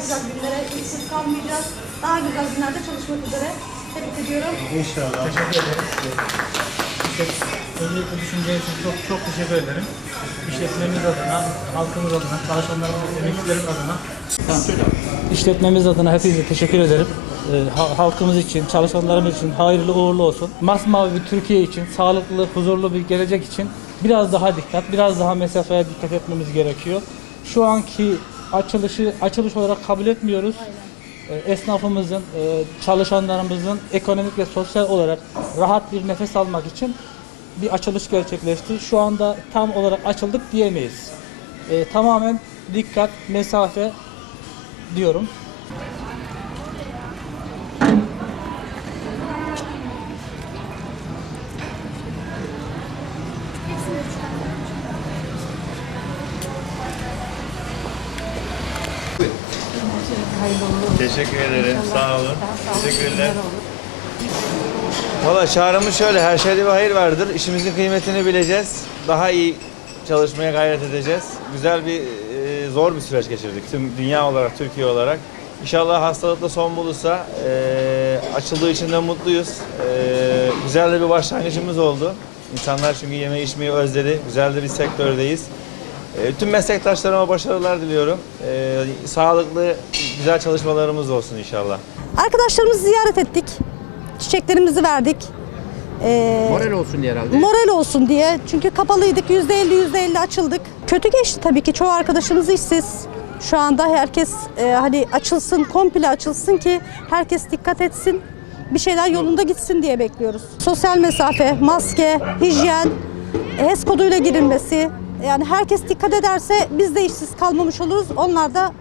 güzel günlere, işsiz kalmayacağız. Daha güzel günlerde çalışmak üzere. Tebrik ediyorum. İnşallah. Teşekkür ederiz. Öncelikle düşünce için çok çok teşekkür ederim. İşletmemiz adına, halkımız adına, çalışanlarımız, emekçilerimiz adına. İşletmemiz adına hepinize teşekkür ederim. Ee, ha- halkımız için, çalışanlarımız için hayırlı uğurlu olsun. Masmavi bir Türkiye için, sağlıklı, huzurlu bir gelecek için biraz daha dikkat, biraz daha mesafeye dikkat etmemiz gerekiyor. Şu anki açılışı açılış olarak kabul etmiyoruz. Ee, Esnafımızın, e, çalışanlarımızın ekonomik ve sosyal olarak rahat bir nefes almak için bir açılış gerçekleşti. Şu anda tam olarak açıldık diyemeyiz. Ee, tamamen dikkat, mesafe diyorum. Teşekkür ederim. Sağ olun. Teşekkürler. Valla çağrımız şöyle. Her şeyde bir hayır vardır. İşimizin kıymetini bileceğiz. Daha iyi çalışmaya gayret edeceğiz. Güzel bir, e, zor bir süreç geçirdik. Tüm dünya olarak, Türkiye olarak. İnşallah hastalıkla son bulursa e, açıldığı için de mutluyuz. E, güzel de bir başlangıcımız oldu. İnsanlar çünkü yeme içmeyi özledi. Güzel de bir sektördeyiz. E, tüm meslektaşlarıma başarılar diliyorum. E, sağlıklı, güzel çalışmalarımız olsun inşallah. Arkadaşlarımızı ziyaret ettik. Çiçeklerimizi verdik. Ee, Moral olsun diye herhalde. moral olsun diye. Çünkü kapalıydık. Yüzde elli, yüzde elli açıldık. Kötü geçti tabii ki. Çoğu arkadaşımız işsiz. Şu anda herkes e, hani açılsın, komple açılsın ki herkes dikkat etsin. Bir şeyler yolunda gitsin diye bekliyoruz. Sosyal mesafe, maske, hijyen, e, HES koduyla girilmesi. Yani herkes dikkat ederse biz de işsiz kalmamış oluruz. Onlar da